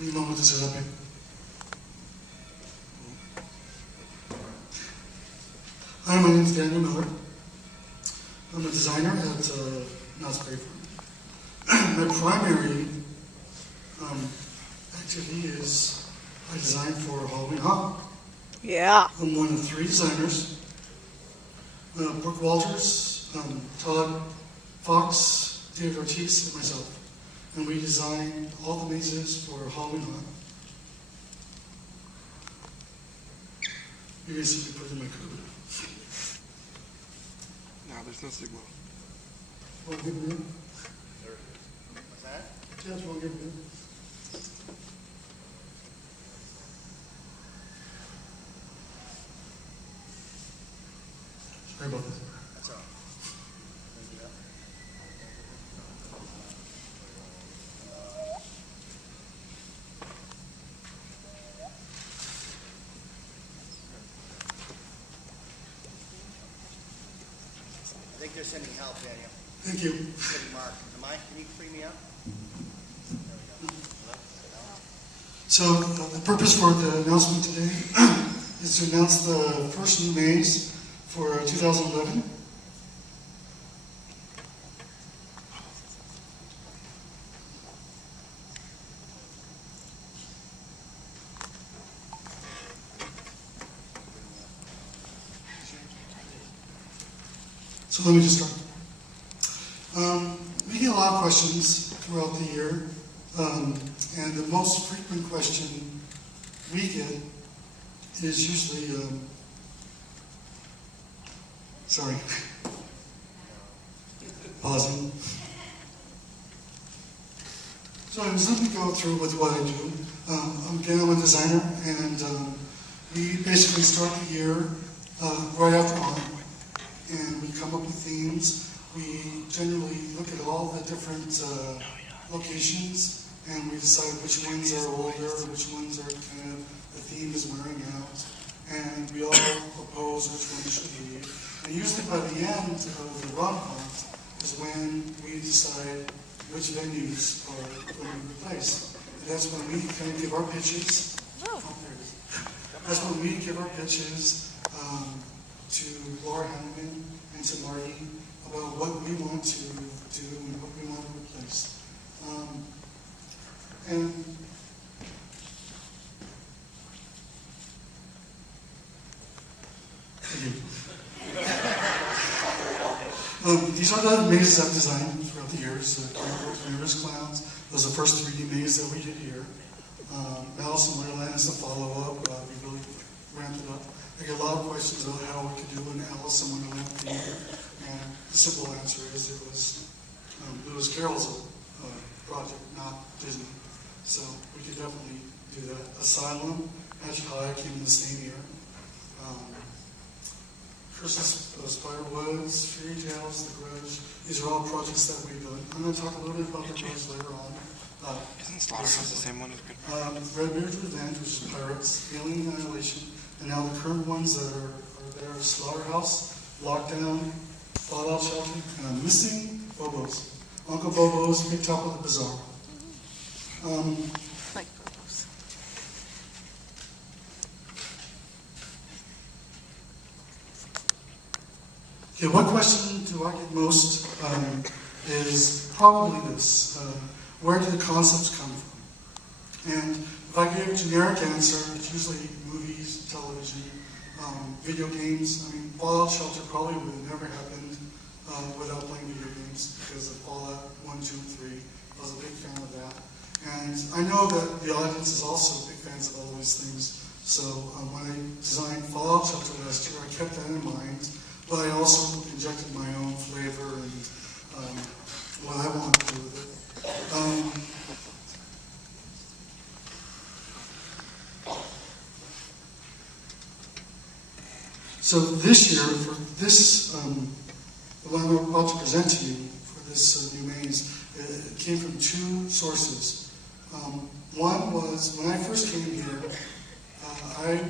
Give me a moment to set up here. Hi, my name is Daniel Miller. I'm a designer at Knott's Berry Farm. My primary activity is I design for Halloween Hop. Yeah. I'm one of 3 designers. Brooke Walters, Todd Fox, David Ortiz, and myself. And we design all the mazes for Halloween Hop. You guys see me put in my code. No, there's no signal. Want to give it in? What's that? Jeff, want to give it in? Sorry about this. That's all. I think they're sending help, Daniel. Thank you. Good mark. Can you free me up? There we go. So the purpose for the announcement today is to announce the first new maze for 2011. So let me just start. We get a lot of questions throughout the year, and the most frequent question we get is usually, sorry, pausing. So let me go through with what I do. I'm a designer, and we basically start the year right after Halloween. And we come up with themes. We generally look at all the different locations, and we decide which ones are older, which ones are kind of, the theme is wearing out, and we all propose which one should be. And usually by the end of the run part is when we decide which venues are going to replace. And that's when we kind of give our pitches. Oh, there it is. That's when we give our pitches to Laura Hanneman and to Marty about what we want to do and what we want to replace. These are the mazes I've designed throughout the years. Mirrors, Clowns. Those are the first 3D mazes that we did here. Alice in Wonderland is the follow-up. We really ramped it up. I get a lot of questions about how we could do an Alice in Wonderland theme, and the simple answer is it was Carol's project, not Disney. So we could definitely do that. Asylum, Magic High came in the same year. Curses of Spiderwoods, Fairy Tales, The Grudge. These are all projects that we've done. I'm going to talk a little bit about The Grudge later on. Isn't Slaughterhouse the same one as Good? Redbeard's Revenge, which is Pirates, Alien Annihilation, and now the current ones that are there are Slaughterhouse, Lockdown, Fallout Shelter, and I'm missing Bobo's. Uncle Bobo's, Big Top of the Bazaar. Like Bobos. Okay, what question do I get most is probably this. Where do the concepts come from? And if I give a generic answer, it's usually movies, television, video games. I mean, Fallout Shelter probably would have never happened without playing video games, because of Fallout 1, 2, 3. I was a big fan of that. And I know that the audience is also big fans of all these things. So when I designed Fallout Shelter last year, I kept that in mind. But I also injected my own flavor and what I want to do with it. So this year, for this, what I'm about to present to you for this new maze, it came from 2 sources. One was, when I first came here, I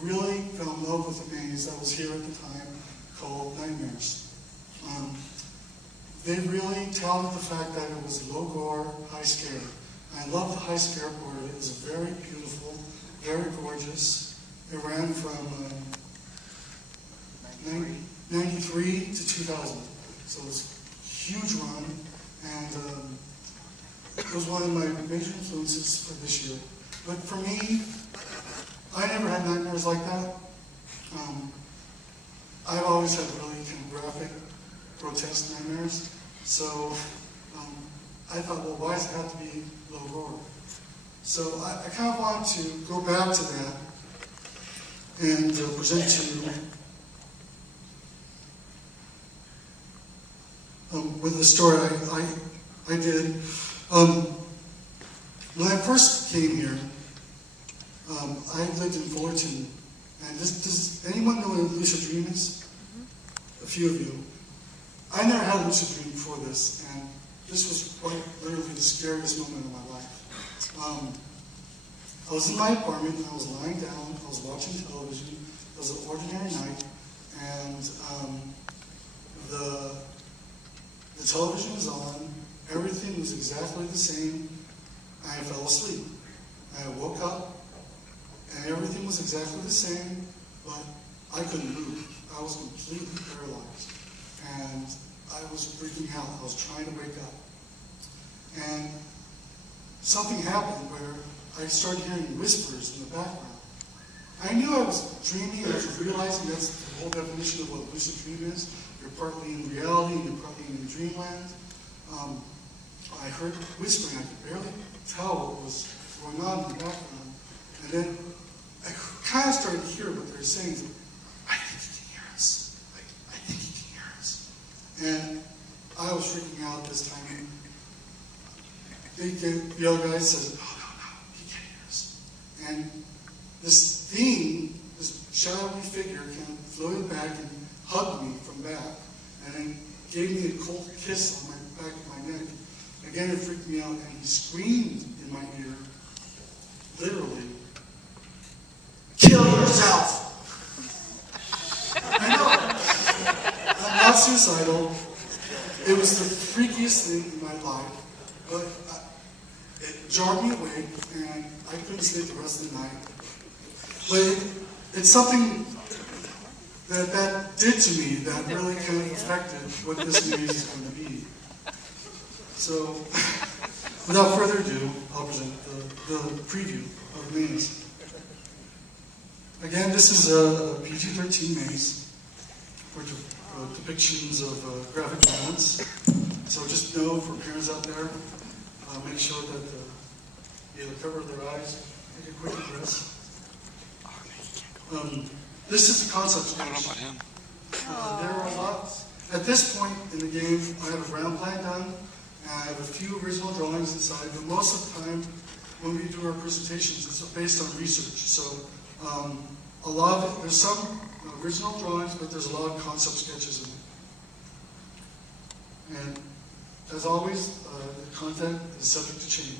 really fell in love with a maze that was here at the time called Nightmares. They really touted the fact that it was low gore, high scare. I love the high scare part of it. It's very beautiful, very gorgeous. It ran from 93 to 2000. So it's a huge run, and it was one of my major influences for this year. But for me, I never had nightmares like that. I've always had really kind of graphic, grotesque nightmares. So I thought, well, why does it have to be low roar? So I kind of want to go back to that and present to you with the story I did. When I first came here, I lived in Fullerton. And does anyone know what a lucid dream is? A few of you. I never had a lucid dream before this, and this was quite literally the scariest moment of my life. I was in my apartment, and I was lying down, I was watching television. It was an ordinary night, and the television was on, everything was exactly the same. I fell asleep. I woke up, and everything was exactly the same, but I couldn't move. I was completely paralyzed. And I was freaking out. I was trying to wake up. And something happened where I started hearing whispers in the background. I knew I was dreaming, and I was realizing that's the whole definition of what lucid dream is. You're partly in reality, and you're partly in dreamland. I heard whispering. I could barely tell what was going on in the background. And then I kind of started to hear what they were saying. I think he can hear us. I think he can hear us. And I was freaking out this time. The other guy says, no, he can't hear us. And this thing, this shadowy figure, kind of floated back and hugged me from back. And then gave me a cold kiss on my back of my neck. Again, it freaked me out, and he screamed in my ear, literally, "Kill yourself!" I know. I'm not suicidal. It was the freakiest thing in my life, but it jarred me awake, and I couldn't sleep the rest of the night. But it's something that did to me that really kind of affected what this maze is going to be. So, without further ado, I'll present the preview of the maze. Again, this is a PG-13 maze for depictions of graphic violence. So just know, for parents out there, make sure that you either cover their eyes, take a quick breath. This is a concept I don't know sketch. about him. There are lots. At this point in the game, I have a ground plan done, and I have a few original drawings inside, but most of the time, when we do our presentations, it's based on research. So a lot of it, there's some original drawings, but there's a lot of concept sketches in it. And as always, the content is subject to change.